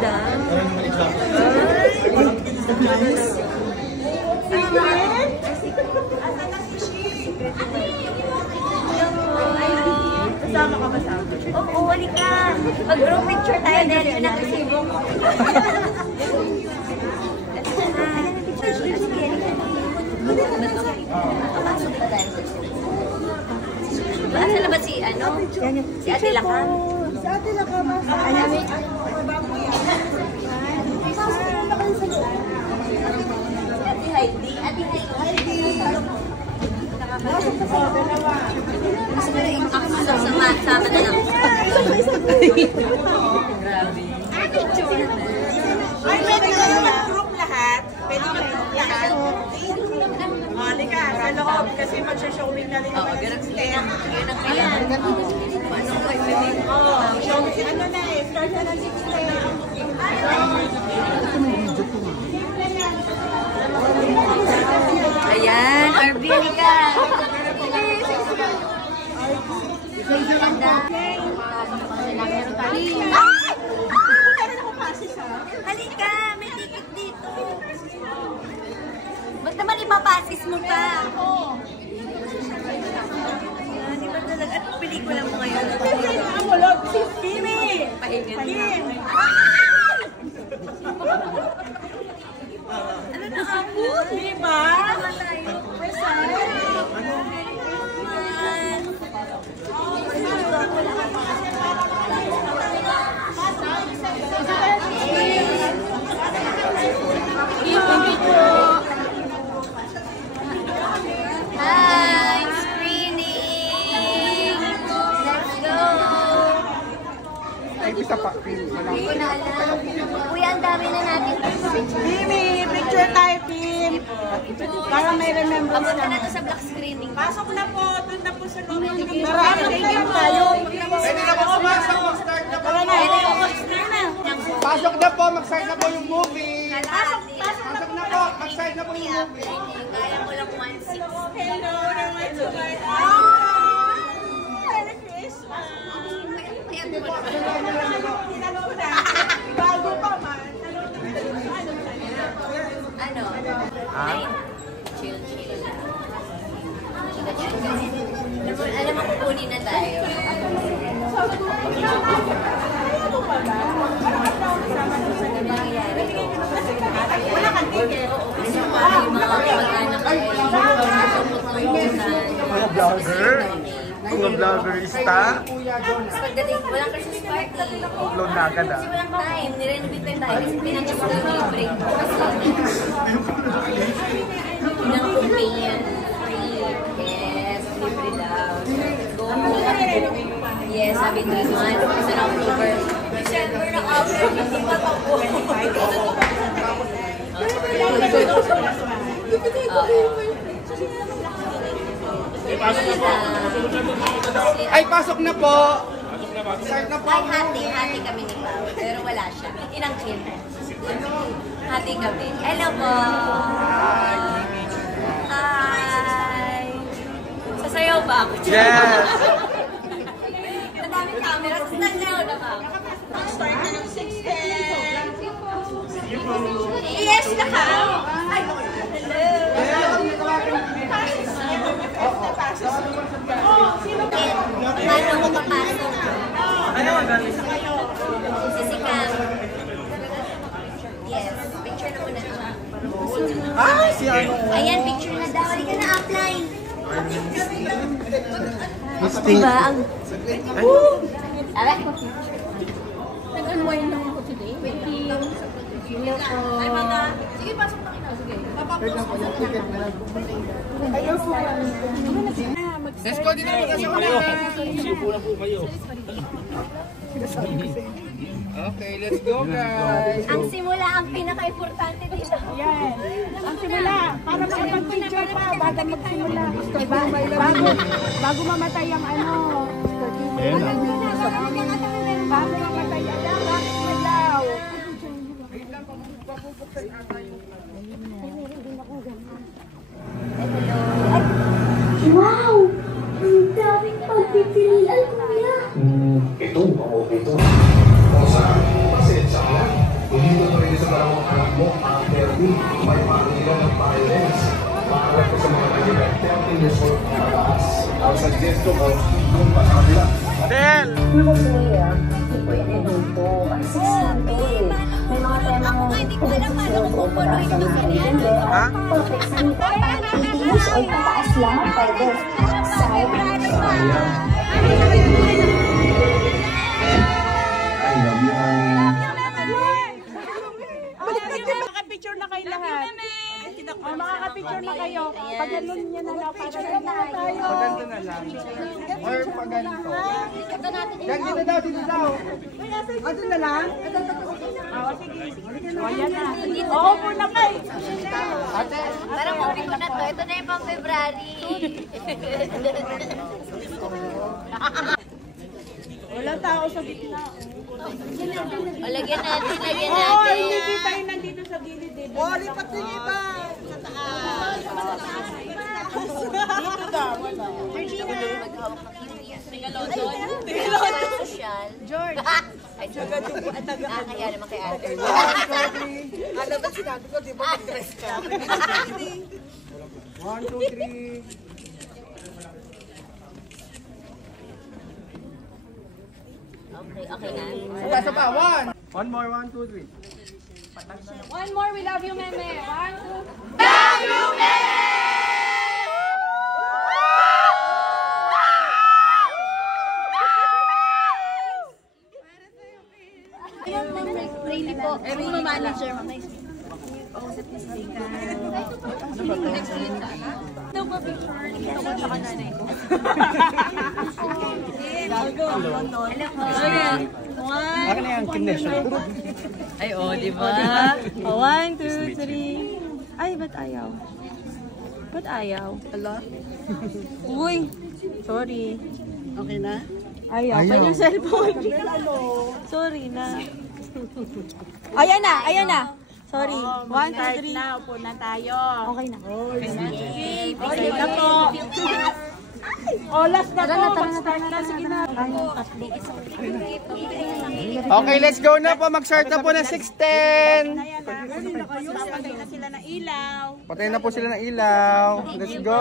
daw. Kasama ka ba sa akin? Oo, wali ka. Mag-group picture tayo dahil yun ang resibo ko. Nakapasok na tayo. Asa na ba si ano? Si Ate Lakam? Si Ate Lakam. Ayan. Ate Heidi. Ate Heidi. Sama na lang. Grabe. Ay, pwede kayo mag-group lahat. Pwede mag-group lahat. Halika, sa loob kasi mag-showing na rin naman. Oo, ganun sila. Yun ang kailangan. Oo, showing. Ano na eh, start na ng 6. Ayan, RB, halika. Halika, may ticket dito. Ba't naman ipapasis mo pa? Di ba talaga? Anong pelikula mo ngayon? Ako, love, si Kimi. Pahingan. Ano na ako? Diba? Hi! Screening! Let's go! Ay, bisa pa. Hindi ko na alam. Kuya, ang dami na natin. Kimi, picture tayo, Kim. Para may remembrance Abot ka na naman. to sa black screening. Pasok na po, doon na po sa loob. Para tingin tayo. Pwede na po pumasok. Mag-start na po. Pasok na po. Mag-start na po yung movie. Pasok na po. Mag-start na po yung movie. Kaya mo lang 1.6. Hello, naman to my Merry Christmas! Tinanong na. Bago pa man. Ano? Ay, chill lang. Alam mo, kukunin na tayo. Wala kang ticket. Kasi parang yung mga kamag-anak ay Mga vlogger. Mga vloggerista. Tapos pagdating, walang Christmas party. Upload na agad Kasi walang time, nirenovate na tayo kasi pinag-gusto yung break ko kasi ng convenience free. Yes, libre daw. Go. Yes, sabi 3 months. Kasi na October. December na after, hindi pa ako. Ay, pasok na po. Start na po. Ay, hati kami ni Pao. Pero wala siya. Inangkin. Hati kami. Hello po. Hi. Sasayaw ba ako? Yes. Ang daming camera. Sasayaw na ba ako? Start na ng 6:10. Yes, naka. Ay, hello. Paano ko papasok? Ano ang galing sa kayo? Sisikam. Yes, picture na muna siya. Ay, si ano. Ayan, picture na daw. Halika na, offline. Gusto. Diba? Ang... Nag-unwind lang ako today. Thank you. Hello po. Ay, mga... Sige, pasok na kita. Sige. Ayun po. Let's go din naman kasi wala. Sipo na po kayo. Okay, let's go guys. Ang simula, ang pinaka-importante dito. Yan. Ang simula. Para makapag-picture pa bago magsimula. Bago mamatay ang ano. Bago mamatay ang dapat. Malaw. Wow! Ang daming pagpipilian, kuya! Ito, ito. O sa pasensya ka lang. Del! Hindi po yan evento. Assistant to eh. May mga temang pagkakasyon o pag-asa ng kaibigan. Ha? Perfect sa nito. 18 years old pataas lang ang pwede. Side. Makaka-picture na kayo lahat. Makaka-picture na kayo. Pag ganun niya na lang, para tayo. Paganda na lang. Or paganto. Yan, dito daw, dito daw. Ano na lang? Oo, sige. O, yan na. Oo, muna kayo. Ate, Para movie ko na to. Ito na yung pang February. Walang tao sa gitna. O, lagyan natin, lagyan Oo, natin. hindi tayo nandito sa gilid eh. Oh, lipat yung iba. Sa taas. Dito daw, wala. Maghawak ng Korean. Tigalodon. Social. George. Ay, George. Kaya naman kay Ate. Alam ba sinabi ko, di ba mag-dress ka? 1, 2, 3. Okay, okay na. Isa pa, 1. One more, 1, 2, 3. One more, we love you, Meme. 1, 2. Really po. Every manager, mamay. Ito po picture. Ito ko sa nanay ko. Alam mo. Akin na yung connection. Ay, oh, di ba? 1, 2, 3. Ay, ba't ayaw? Ba't ayaw? Ala? Uy, sorry. Okay na? Ayaw. Pa yung cellphone. Sorry na. Ayan na, ayan na. Sorry. 1, 2, 3. Na, upo na tayo. Okay na. Okay na po. Oh, last na po. Mag-start na. Sige na. Okay, let's go na po. Mag-start na po na 6:10. Papatay na sila ng ilaw. Patay na po sila ng ilaw. Let's go.